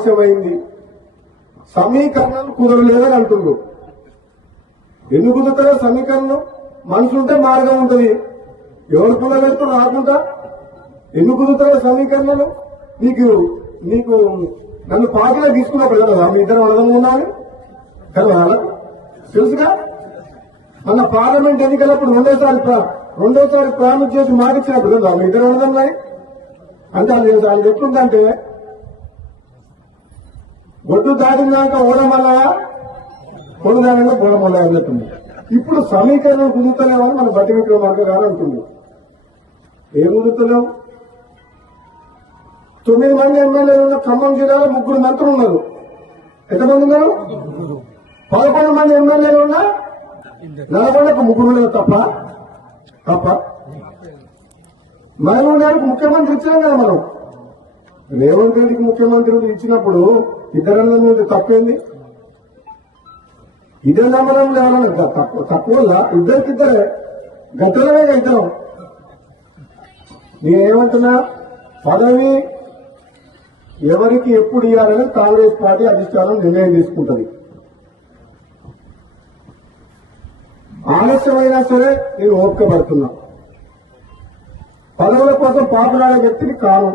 ఆలస్యమైంది, సమీకరణాలు కుదరలేదని అంటున్నారు. ఎందుకు కుదురుతారో సమీకరణం? మనసుంటే మార్గం ఉంటుంది. ఎవరు కుదరలేదు రాకుండా ఎందుకు కుదురుతారో సమీకరణలు? నీకు నీకు నన్ను పార్టీలో తీసుకున్నప్పుడు కదా మీ ఇద్దరు అర్థం ఉండాలి కదా, తెలుసుగా. మన పార్లమెంట్ ఎన్నికలప్పుడు రెండోసారి ప్రామిస్ చేసి మాటిచ్చినప్పుడు కదా మీ ఇద్దరు అర్థంన్నాయి. అంటే అది ఎట్లుందంటే ఒడ్డు దాటినాక ఓడమల్లయా, కొడుదానంగా బోడమల్లయా అన్నట్టుంది. ఇప్పుడు సమీకరణం కుదురుతలేమని మన బట్టి విక్రమార్క గారు అంటుంది. ఏం కుదురుతలేవు? 9 మంది ఎమ్మెల్యేలు ఉన్న ఖమ్మం జిల్లాలో 3 మంత్రులు ఉన్నారు. ఎంతమంది ఉన్నారు? 11 మంది ఎమ్మెల్యేలు ఉన్నా నల్గొండకు 3 తప్ప మహబూబ్నగర్కు ముఖ్యమంత్రి ఇచ్చినాం కదా మనం. రేవంత్ రెడ్డికి ముఖ్యమంత్రి ఇచ్చినప్పుడు ఇద్దరన్న మీద తప్పేంది? ఇదే నమ్మడం లేవాలన్నా తక్కువ ఇద్దరికిద్దరే గతంలోనే ఇద్దరం. నేనేమంటున్నా, పదవి ఎవరికి ఎప్పుడు ఇవ్వాలని కాంగ్రెస్ పార్టీ అధిష్టానం నిర్ణయం తీసుకుంటుంది. ఆలస్యమైనా సరే నేను ఓపిక పడుతున్నా. పదవుల కోసం పాపులాడే వ్యక్తిని కాను.